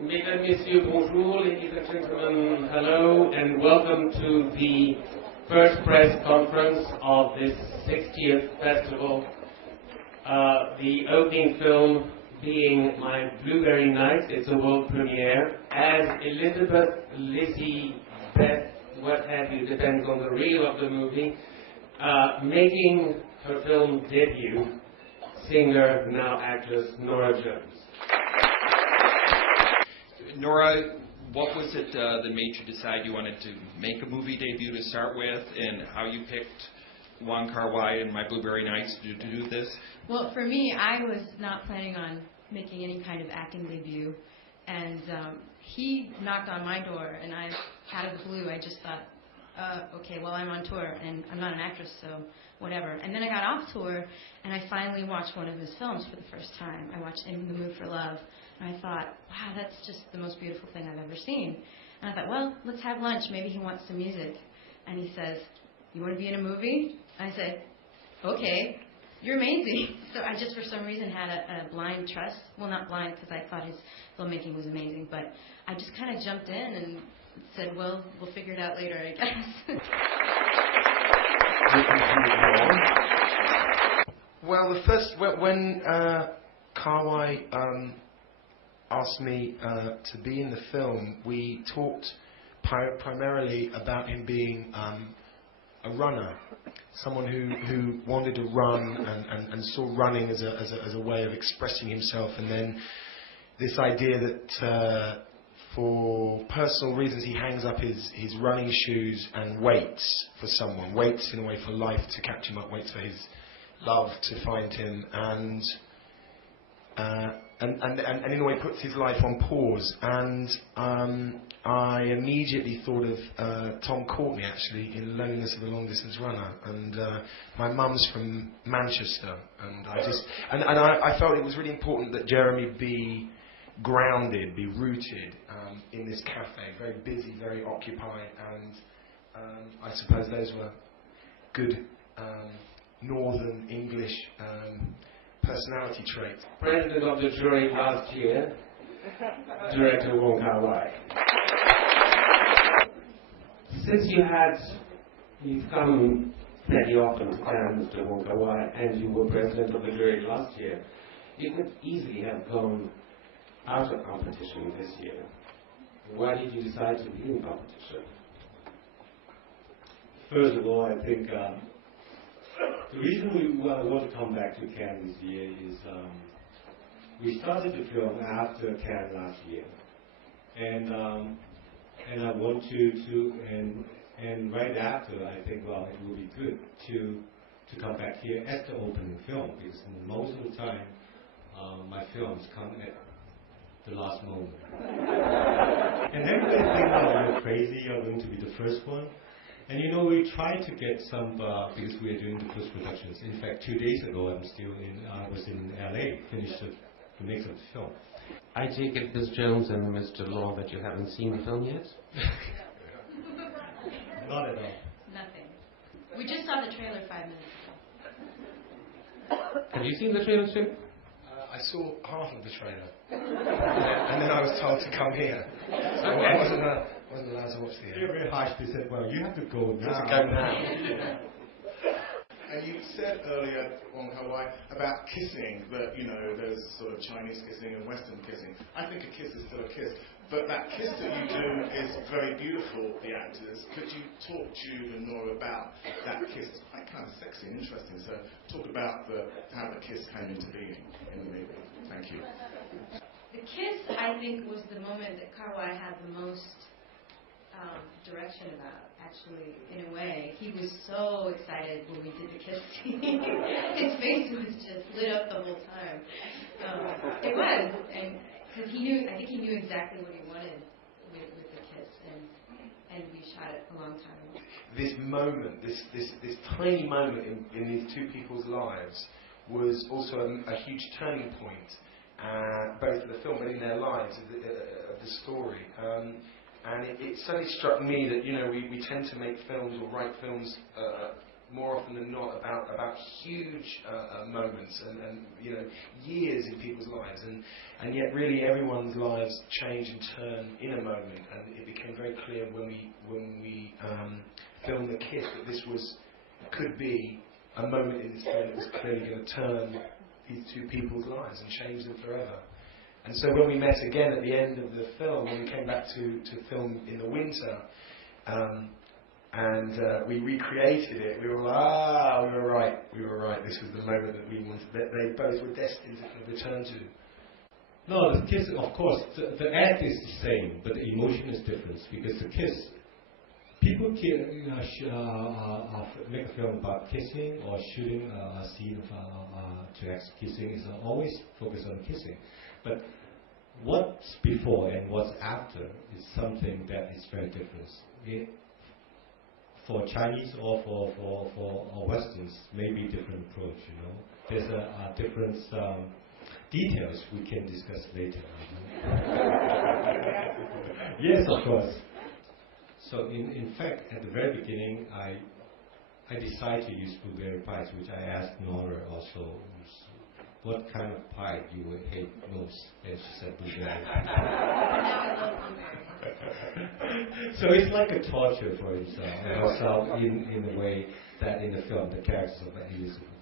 Mesdames, Messieurs, bonjour, ladies and gentlemen, hello, and welcome to the first press conference of this 60th festival. The opening film being My Blueberry Night, it's a world premiere, as Elizabeth, Lizzie, Beth, what have you, depends on the reel of the movie, making her film debut, singer, now actress, Nora Jones. Nora, what was it that made you decide you wanted to make a movie debut to start with, and how you picked Wong Kar-wai and My Blueberry Nights to do this? Well, for me, I was not planning on making any kind of acting debut, and he knocked on my door, and I, out of the blue, I just thought, okay, well, I'm on tour, and I'm not an actress, so whatever. And then I got off tour, and I finally watched one of his films for the first time. I watched In the Mood for Love, and I thought, wow, that's just the most beautiful thing I've ever seen. And I thought, well, let's have lunch. Maybe he wants some music. And he says, you want to be in a movie? I said, okay, you're amazing. So I just, for some reason, had a blind trust. Well, not blind, because I thought his filmmaking was amazing, but I just kind of jumped in and said, well, we'll figure it out later, I guess. Well, when Kar-wai asked me to be in the film, we talked primarily about him being a runner, someone who wanted to run and saw running as a way of expressing himself, and then this idea that for personal reasons he hangs up his running shoes and waits for someone, waits in a way for life to catch him up, waits for his love to find him, and in a way puts his life on pause. And I immediately thought of Tom Courtenay, actually, in Loneliness of a Long Distance Runner. And my mum's from Manchester, and I felt it was really important that Jeremy be grounded, be rooted in this cafe, very busy, very occupied, and I suppose those were good Northern English personality traits. President of the jury last year, director Wong Kar-wai. Since you've come fairly often to Cannes, Mr. Wong Kar-wai, and you were president of the jury last year, you could easily have gone out of competition this year. Why did you decide to be in competition? First of all, I think the reason we want to come back to Cannes this year is we started the film after Cannes last year, and I want and right after, I think, well, it will be good to come back here at the opening film, because most of the time my films come at the last moment. And everybody thinks, oh, you're crazy, you're going to be the first one. And we tried to get some, because we are doing the post productions. In fact, 2 days ago, I was in LA, finished the mix of the film. I take it, Ms. Jones and Mr. Law, that you haven't seen the film yet? Not at all. Nothing. We just saw the trailer 5 minutes ago. Have you seen the trailer too? I saw half of the trailer, and then I was told to come here. So I wasn't allowed to watch the end. They're very harsh. They said, well, you have to go now. You have to go now. And you said earlier, Wong Kar-wai, about kissing, that, there's sort of Chinese kissing and Western kissing. I think a kiss is still a kiss. But that kiss that you do is very beautiful, the actors. Could you talk, Jude and Nora, about that kiss? It's quite kind of sexy and interesting. So talk about how the kiss came into being in the movie. Thank you. The kiss, I think, was the moment that Kar-wai had the most direction about, actually, in a way. He was so excited when we did the kiss scene. His face was just lit up the whole time. It was, and because I think he knew exactly what he wanted with the kiss, and we shot it a long time ago. This moment, this tiny moment in these two people's lives was also a huge turning point, both for the film and in their lives, of the story. And it certainly struck me that we tend to make films or write films more often than not about huge moments and years in people's lives, and yet really everyone's lives change and turn in a moment, and it became very clear when we filmed The Kiss that this could be a moment in this film that was clearly going to turn these two people's lives and change them forever. And so when we met again at the end of the film, when we came back to film in the winter, and we recreated it, we were like, we were right, this was the moment that we wanted, that they both were destined to return to. No, The Kiss, of course, the act is the same, but the emotion is different, because The Kiss, people make a film about kissing or shooting a scene of to act kissing is always focused on kissing. But what's before and what's after is something that is very different. For Chinese or for Westerns, maybe a different approach. There's a different details we can discuss later. Yes, of course. So in fact, at the very beginning, I decided to use blueberry pies, which I asked Nora also, what kind of pie you would hate most, and she said blueberry. So it's like a torture for himself, and also in the way that in the film, the characters of Elizabeth